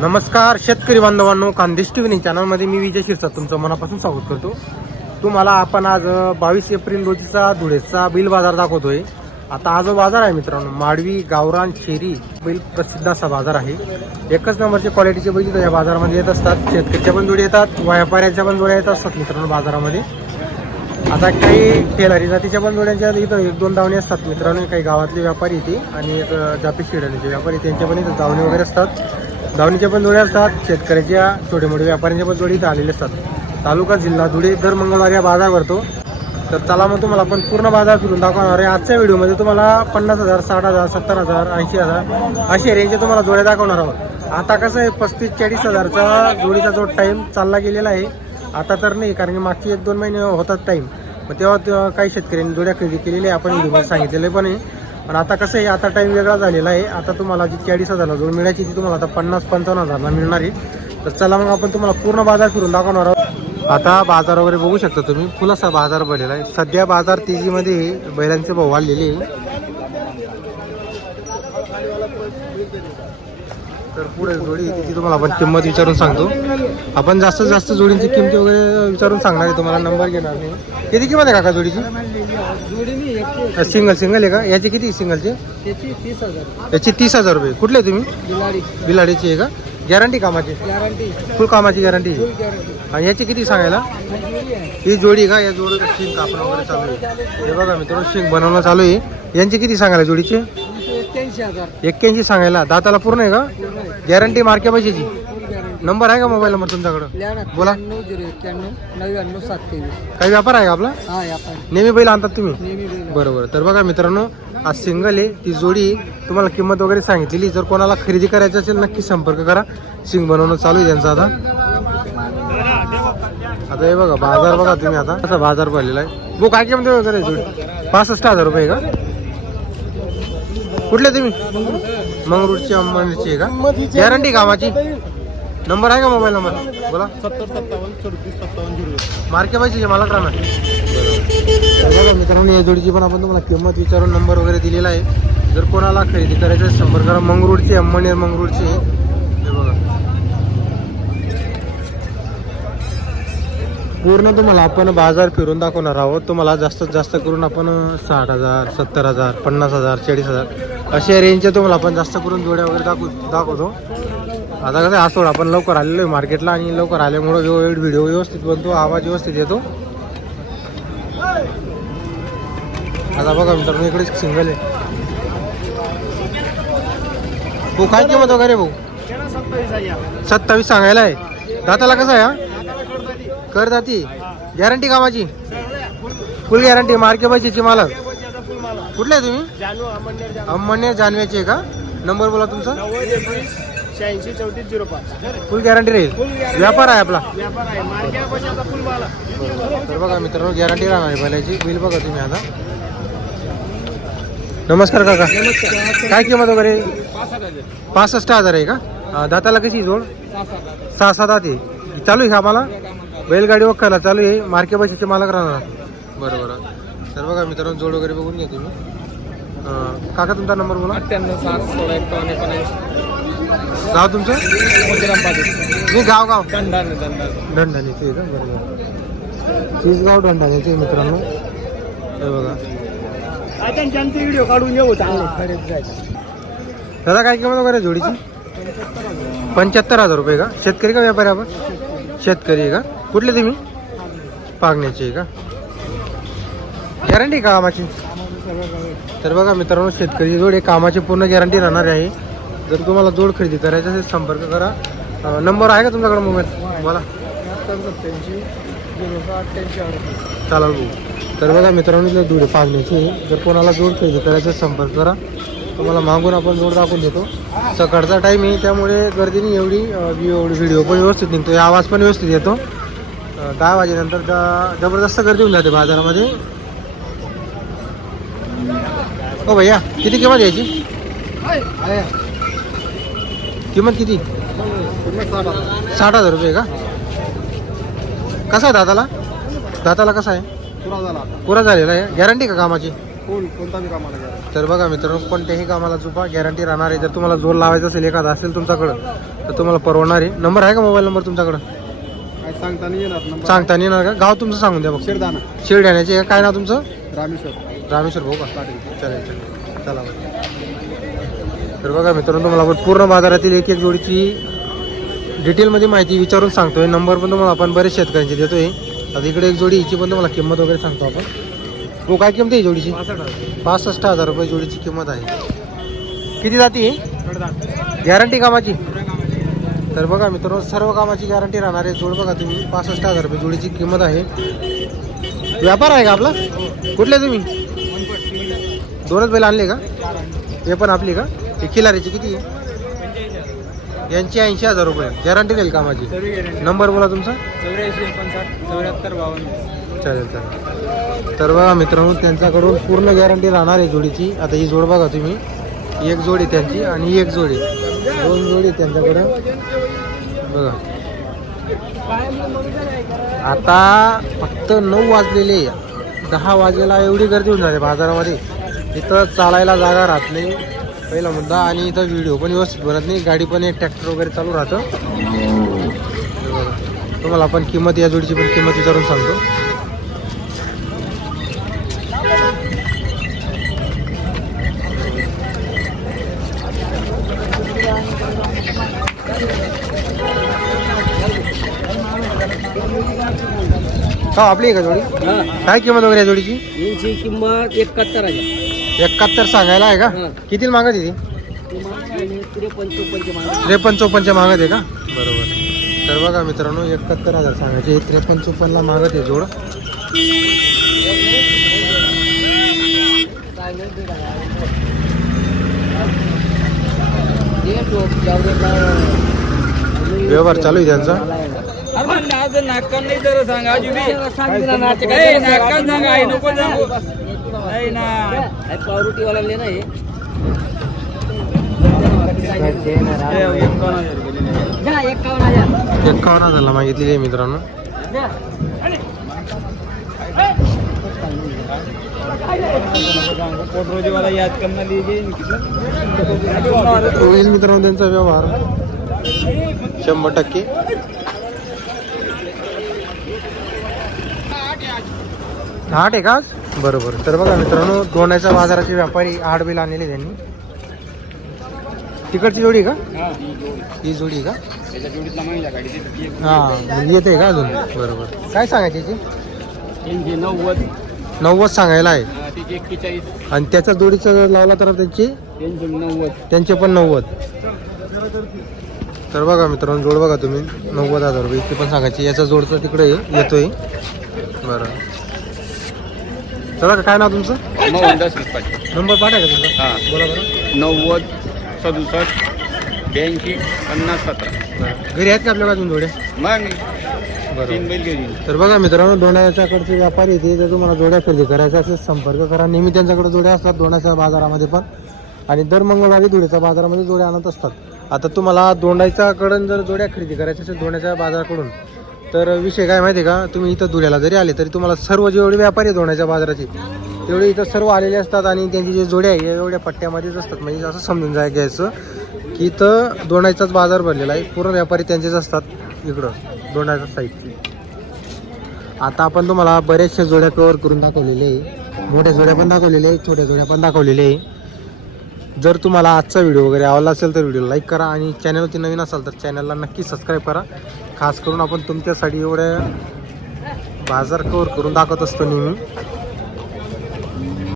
नमस्कार शेतकरी बांधवांनो खानदेश टीव्ही चॅनलमध्ये मी विजय शिरसाट तुमचं मनापासून स्वागत करतो. तुम्हाला आपण आज बावीस एप्रिल रोजीचा धुळेचा बिल बाजार दाखवतोय. आता हा जो बाजार आहे मित्रांनो माडवी गावरान शेरी बैल प्रसिद्ध असा बाजार आहे. एकच नंबरचे क्वालिटीचे बैल या बाजारामध्ये येत असतात. शेतकऱ्याच्या पण जोडी येतात व्यापाऱ्यांच्या पण जोड्या येत असतात मित्रांनो बाजारामध्ये. आता काही ठेलारी जातीच्या पण जोड्यांच्या इथं एक दोन दावणे असतात मित्रांनो. काही गावातले व्यापारी इथे आणि एक जापी शिडाण्याचे व्यापारी त्यांच्या पण इथं दावणी वगैरे असतात. धावणीच्या पण जोड्या असतात शेतकऱ्याच्या छोटे मोठे व्यापाऱ्यांच्या पण जोडी इथं आलेले असतात. तालुका जिल्हा धुळे दर मंगळवारी हा बाजार भरतो. तर चला मग तुम्हाला आपण पूर्ण बाजार फिरून दाखवणार आहे. आजच्या व्हिडिओमध्ये तुम्हाला पन्नास हजार साठ हजार सत्तर हजार ऐंशी हजार असे रेंजचे तुम्हाला जोड्या दाखवणार आहोत. आता कसं आहे पस्तीस चाळीस हजारचा जोडीचा जो टाईम चालला गेलेला आहे आता तर नाही कारण की मागचे एक दोन महिने होतात टाईम मग तेव्हा काही शेतकऱ्यांनी जोड्या खरेदी केलेल्या आहे. आपण व्हिडिओमध्ये सांगितलेलं पण आहे. पण आता कसं आहे आता टाईम वेगळा झालेला आहे. आता तुम्हाला जी अडीच हजारला जोड मिळायची ती तुम्हाला आता पन्नास पंचावन्न हजारला मिळणार आहे. तर चला मग आपण तुम्हाला पूर्ण बाजार फिरून दाखवणार आहोत. आता बाजार वगैरे बघू शकता तुम्ही. फुलासा बाजार भरलेला आहे. सध्या बाजार तेजीमध्ये बैलांचे भाव वाढलेले आहे. तर पुढे जोडी आहे, तिची तुम्हाला आपण किंमत विचारून सांगतो. आपण जास्तीत जास्त जोडींची किंमत वगैरे विचारून सांगणार आहे तुम्हाला नंबर घेणार नाही. किती किंमत आहे काका जोडीची? सिंगल सिंगल आहे का? याची किती सिंगलचे? याची तीस हजार. रुपये. कुठले तुम्ही? बिलाडी. बिलाडीची आहे का? गॅरंटी कामाची. गॅरंटी. फुल कामाची गॅरंटी. आणि याची किती सांगायला? ही जोडी का? या जोडी शिंग कापणं वगैरे चालू आहे. हे बघा मित्रांनो शिंग बनवणं चालू आहे. यांची किती सांगायला जोडीचे? एक्क्याऐंशी हजार. एक्क्याऐंशी सांगायला. दाताला पूर्ण आहे का? आहे. गॅरंटी मार्के पैशाची. नंबर आहे का मोबाईल नंबर तुमच्याकडं? लिहा ना बोला. त्र्याण्णव झिरो एक्क्याण्णव नव्याण्णव सात तेवीस. काही व्यापार आहे का आपला? हा नेहमी बैल आणतात तुम्ही? नेहमी बैल बरोबर. तर बघा मित्रांनो आज सिंगल आहे ती जोडी तुम्हाला किंमत वगैरे सांगितलेली. जर कोणाला खरेदी करायची असेल नक्की संपर्क करा. शिंग बनवणं चालू आहे त्यांचा आता. आता हे बघा बाजार बघा तुम्ही आता. कसा बाजार भरलेला आहे. बो काय किंमत वगैरे? जोडी पासष्ट हजार रुपये का? कुठले तुम्ही? मंगरूळची अंबरची आहे का? गॅरंटी कामाची नंबर आहे का मोबाईल नंबर बोला. सत्तर सत्तावन्न सदतीस सत्तावन्न झिरो मार्के पाहिजे मला राहणार मित्रांनो या जोडीची पण आपण तुम्हाला किंमत विचारून नंबर वगैरे दिलेला आहे. जर कोणाला खरेदी करायचं संपर्क करा मंगरूळची अंमनेर मंगरूळची आहे. हे बघा पूर्ण तुम्हाला आपण बाजार फिरून दाखवणार आहोत. तुम्हाला जास्तीत जास्त करून आपण साठ हजार सत्तर हजार पन्नास हजार चाळीस हजार अशा रेंजचे तुम्हाला आपण जास्त करून जोड्या वगैरे दाखवू दाखवतो. आता कसं हा सोड आपण लवकर आलेलो आहे मार्केटला आणि लवकर आल्यामुळं व्यव व्हिडिओ व्यवस्थित बनतो आवाज व्यवस्थित येतो. आता बघा मित्रांनो इकडे सिंगल आहे. भाऊ काय किंमत वगैरे भाऊ? सत्तावीस सांगायला आहे. दाताला कसं आहे हा? कर जाती? गॅरंटी कामाची फुल गॅरंटी मार्के पैशाची मालक. कुठले आहे तुम्ही? अम्मनेर जानव्याची आहे का? नंबर बोला तुमचा. शहाऐंशी चौतीस झिरो पाच फुल गॅरंटी राहील. व्यापार आहे आपला. तर बघा मित्रांनो गॅरंटी राहणार आहे पहिल्याची बिल बघा तुम्ही आता. नमस्कार काका. काय किंमत वगैरे? पासष्ट हजार आहे का? दाताला कशी जोड? सहा सात आहे. चालू आहे का आम्हाला? बैलगाडी वक्काला चालू आहे. मार्के पैशाचे मालक राहणार. बरोबर. तर बघा मित्रांनो जोड वगैरे बघून घ्या तुम्ही. अं, काका तुमचा नंबर बोला. अठ्ठ्याण्णव सात सोळा एकावन्न एकोणऐंशी. गाव तुमचं? मी गाव गाव. दंडाने दंडाने दंडानीचे आहे का बरोबर. चिसगाव दंडानीचे मित्रांनो. हे बघा. त्यांचे व्हिडिओ काढून घेऊ चांगले दादा काय किंमत वगैरे जोडीची? पंच्याहत्तर हजार रुपये का? शेतकरी का व्यापारी आपण? शेतकरी आहे का? कुठले तुम्ही? पागण्याची आहे का? गॅरंटी कामाची? तर बघा मित्रांनो शेतकरी जोड हे कामाची पूर्ण गॅरंटी राहणार आहे. जर तुम्हाला जोड खरेदी करायचं असेल संपर्क करा. नंबर आहे का तुमच्याकडे मोबाईल? मला चालेल भाऊ. तर बघा मित्रांनो जर दूध पागण्याची आहे. जर कोणाला जोड खरेदी करायचा संपर्क करा. तुम्हाला मागून आपण जोड दाखवून देतो. सकाळचा टाईम आहे त्यामुळे गर्दीने एवढी एवढी व्हिडिओ पण व्यवस्थित निघतो. आवाज पण व्यवस्थित येतो. दहा वाजेनंतर द- जबरदस्त गर्दी होऊन जाते बाजारामध्ये. हो भैया किती किंमत यायची किंमत किती? साठ हजार रुपये का? कसा आहे दाताला? दाताला कसा आहे? पुरा झालेला आहे. गॅरंटी का कामाची? तर बघा मित्रांनो कोणत्याही कामाला चुपा गॅरंटी राहणार आहे. जर तुम्हाला जोर लावायचा असेल एखादा असेल तुमच्याकडं तर तुम्हाला परवडणार आहे. नंबर आहे का मोबाईल नंबर तुमच्याकडं? काय सांगता नाही येणार नंबर सांगता नाही येणार का? गाव तुमचं सांगून द्या बघ. शिरदाना शिरड्याण्याचे काय नाव तुमचं? रामेश्वर. रामेश्वर भाऊ का? पाटील. चालेल चालेल. चला बरं. तर बघा मित्रांनो तुम्हाला आपण पूर्ण बाजारातील एक एक जोडीची डिटेलमध्ये माहिती विचारून सांगतोय. नंबर पण तुम्हाला आपण बरेच शेतकऱ्यांचे देतोय. आता इकडे एक जोडी हिची पण तुम्हाला किंमत वगैरे सांगतो आपण. हो काय किंमत आहे जोडीची? पासष्ट हजार. रुपये जोडीची किंमत आहे. किती जाती? गॅरंटी कामाची? तर बघा मित्रांनो सर्व कामाची गॅरंटी राहणार आहे. जोड बघा तुम्ही पासष्ट हजार रुपये जोडीची किंमत आहे. व्यापार आहे का आपला? कुठले तुम्ही? दोनच बैल आणले का? हे पण आपली का? हे खिलारीची किती आहे? यांची ऐंशी हजार रुपये. गॅरंटी देईल कामाची. नंबर बोला तुमचा. चालेल चालेल. तर बघा मित्रांनो त्यांच्याकडून पूर्ण गॅरंटी राहणार आहे जोडीची. आता ही जोड बघा तुम्ही. एक जोडी त्यांची आणि एक जोडी. दोन जोडी त्यांच्याकडं. बघा. आता फक्त नऊ वाजलेले दहा वाजेला एवढी गर्दी होऊन जाते बाजारामध्ये. इथं चालायला जागा राहत नाही. पहिला मुद्दा आणि इथं व्हिडिओ पण व्यवस्थित बनत नाही. गाडी पण एक ट्रॅक्टर वगैरे चालू राहतं. बघा. तुम्हाला आपण किंमत या जोडीची पण किंमत विचारून सांगतो. का आपली आहे का जोडी? काय किंमत वगैरे आहे जोडीची? यांची किंमत एकाहत्तर हजार एकाहत्तर सांगायला आहे का? हा. किती मागत आहे ती? त्रेपन्न चोपन्न त्रेपन्न चोपन्नच्या मागत आहे का? बरोबर. तर बघा मित्रांनो एकाहत्तर हजार सांगायचे. हे त्रेपन्न चोपन्नला मागत आहे जोड. व्यवहार चालू आहे त्यांचा. नाकान नाही जरा सांगा अजून ए, नाकान सांगा आई नको सांगू. नाही ना. पावरुटीवाला ले नाही. एकावन्न हजारला मागितलेली आहे मित्रांनो. पोटरोजीवाला याद करना लीजिए होईल मित्रांनो त्यांचा व्यवहार. शंभर टक्के. आठ आहे का? बरोबर. तर बघा मित्रांनो दोण्याच्या बाजाराचे व्यापारी आठ बिल आणलेले त्यांनी. तिकडची जोडी का? ही जोडी. का? हा म्हणजे येते का अजून? बरोबर. काय सांगायची याची? तीनशे नव्वद. नव्वद सांगायला आहे. आणि त्याचा जोडीचा जर लावला तर त्यांची? नव्वद. त्यांचे पण नव्वद. तर बघा मित्रांनो जोड बघा तुम्ही. नव्वद हजार रुपये. इतकी पण सांगायची. याचा जोडचा तिकडे येतोय. बरं. चला का काय नाव तुमचं? मोहन दस पाटील नंबर पाठवा का तुमचा? हा. बोला बरं. नव्वद सदुसष्ट ब्याऐंशी पन्नास सतरा. घरी आहेत का आपल्याला अजून जोड्या? मग बरं. तीन बैल घेऊन तर बघा मित्रांनो दोंडाच्याकडचे व्यापारी येते जर तुम्हाला जोड्या खरेदी करायच्या असेल संपर्क करा. नेहमी त्यांच्याकडे जोड्या असतात दोंडाच्या बाजारामध्ये पण. आणि दर मंगळवारी धुळेच्या बाजारामध्ये जोड्या आणत असतात. आता तुम्हाला दोंडाच्याकडून जर जोड्या खरेदी करायच्या असेल दोंडाच्या बाजाराकडून तर विषय काय माहिती आहे का? तुम्ही इथं धुळ्याला जरी आले तरी तुम्हाला सर्व जेवढे व्यापारी आहे दोंडाच्या बाजाराचे तेवढे इथं सर्व आलेले असतात आणि त्यांची जे जोड्या आहे एवढ्या पट्ट्यामध्येच असतात. म्हणजे असं समजून जाय घ्यायचं की इथं दोंडाचाच बाजार भरलेला आहे. पूर्ण व्यापारी त्यांचेच असतात इकडं दोंडाच्या साईडचे. आता आपण तुम्हाला बऱ्याचशा जोड्या कवर करून दाखवलेले आहे. मोठ्या जोड्या पण दाखवलेल्या आहे छोट्या जोड्या पण दाखवलेल्या आहे. जर तुम्हाला आजचा व्हिडिओ वगैरे आवडला असेल तर व्हिडिओ लाईक करा आणि चॅनलवरती नवीन असाल तर चॅनलला नक्की सबस्क्राईब करा. खास करून आपण तुमच्यासाठी एवढ्या बाजार कवर करून दाखवत असतो नेहमी.